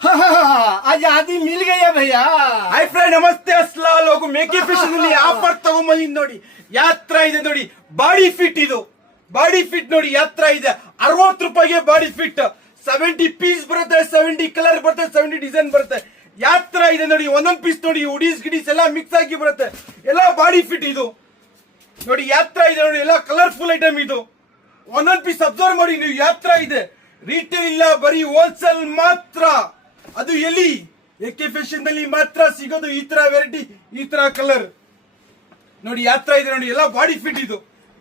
आजादी मिल गया भैया. ಹಾಯ್ ಫ್ರೆಂಡ್, ನಮಸ್ತೆ, अस्सलाम वालेकुम. ಮೇಕಿ ಫಿಶನ್ ಅಲ್ಲಿ ಆಫರ್ ತಗೊಂಬಂದಿದ್ ನೋಡಿ. ಯಾತ್ರಾ ಇದೆ ನೋಡಿ, ಬಾಡಿ ಫಿಟ್. ಇದು ಬಾಡಿ ಫಿಟ್ ನೋಡಿ, ಯಾತ್ರಾ ಇದೆ. 60 ರೂಪಾಯಿಗೆ ಬಾಡಿ ಫಿಟ್. 70 ಪೀಸ್ ಬರುತ್ತೆ, 70 ಕಲರ್ ಬರುತ್ತೆ, 70 ಡಿಸೈನ್ ಬರುತ್ತೆ. ಯಾತ್ರಾ ಇದೆ ನೋಡಿ, ಒಂದೊಂದ್ ಪೀಸ್ ನೋಡಿ, ಉಡೀಸ್ ಗಿಡೀಸ್ ಎಲ್ಲ ಮಿಕ್ಸ್ ಆಗಿ ಬರುತ್ತೆ. ಎಲ್ಲ ಬಾಡಿ ಫಿಟ್ ಇದು ನೋಡಿ. ಯಾತ್ರಾ ಇದೆ ನೋಡಿ, ಎಲ್ಲ ಕಲರ್ಫುಲ್ ಐಟಮ್ ಇದು. ಒಂದೊಂದ್ ಪೀಸ್ ಅಬ್ಸರ್ವ್ ಮಾಡಿ ನೀವು. ಯಾತ್ರಾ ಇದೆ, ರಿಟೇಲ್ ಇಲ್ಲ, ಬರೀ ಹೋಲ್ಸೇಲ್ ಮಾತ್ರ. ಅದು ಎಲ್ಲಿ ಎಕೆ ಫ್ಯಾಷನ್ ನಲ್ಲಿ ಮಾತ್ರ ಸಿಗೋದು. ಈ ತರ ವೆರೈಟಿ, ಈ ತರ ಕಲರ್ ನೋಡಿ. ಯಾತ್ರಾ ಇದೆ ನೋಡಿ, ಎಲ್ಲ ಬಾಡಿ ಫಿಟ್ ಇದು.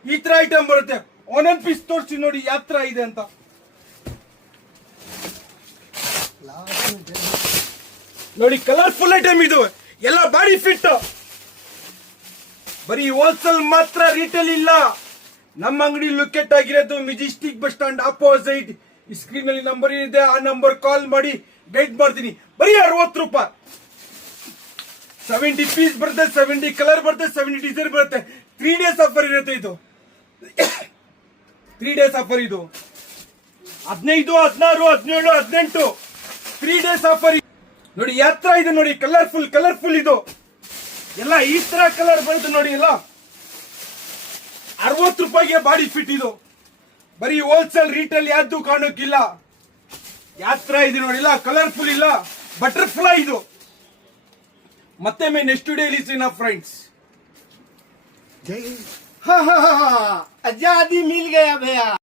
ಈ ತರ ಐಟಮ್ ಬರುತ್ತೆ. ಒಂದೊಂದ್ ಪೀಸ್ ತೋರಿಸಿ ನೋಡಿ, ಯಾತ್ರಾ ಇದೆ ಅಂತ. ನೋಡಿ, ಕಲರ್ಫುಲ್ ಐಟಮ್ ಇದು, ಎಲ್ಲ ಬಾಡಿ ಫಿಟ್. ಬರೀ ಹೋಲ್ಸೇಲ್ ಮಾತ್ರ, ರಿಟೇಲ್ ಇಲ್ಲ. ನಮ್ಮ ಅಂಗಡಿ ಲೊಕೇಟ್ ಆಗಿರೋದು ಮೆಜೆಸ್ಟಿಕ್ ಬಸ್ ಸ್ಟ್ಯಾಂಡ್ ಅಪೋಸಿಟ್. ಈ ಸ್ಕ್ರೀನ್ ಅಲ್ಲಿ ನಂಬರ್ ಇದೆ, ಆ ನಂಬರ್ ಕಾಲ್ ಮಾಡಿ ಗೈಡ್ ಮಾಡ್ತೀನಿ. ಬರೀ 60 ರೂಪಾಯಿ. 70 ಪೀಸ್ ಬರುತ್ತೆ, 70 ಕಲರ್ ಬರುತ್ತೆ, 70 ಡಿಸೈನ್ ಬರುತ್ತೆ. 3 ಡೇಸ್ ಆಫರ್ ಇರುತ್ತೆ ಇದು. 3 ಡೇಸ್ ಆಫರ್ ಇದು. 15, 16, 17, 18 3 ಡೇಸ್ ಆಫರ್ ನೋಡಿ. ಯಾತ್ರಾ ಇದೆ ನೋಡಿ, ಕಲರ್ಫುಲ್ ಇದು. ಎಲ್ಲ ಈ ತರ ಕಲರ್ ಬರುತ್ತೆ ನೋಡಿ. ಎಲ್ಲ 60 ರೂಪಾಯಿಗೆ ಬಾಡಿ ಫಿಟ್ ಇದು. ಬರೀ ಹೋಲ್ಸೇಲ್, ರಿಟೇಲ್ ಯಾವ್ದು ಕಾಣೋಕ್ಕಿಲ್ಲ. ಯಾತ್ರಾ ಇದೆ ನೋಡಿ, ಇಲ್ಲ ಕಲರ್ಫುಲ್, ಇಲ್ಲ ಬಟರ್ಫ್ಲೈ ಇದು. ಮತ್ತೆ मैं नेक्स्ट डे लीजिए ना फ्रेंड्स. आजादी मिल गया भैया.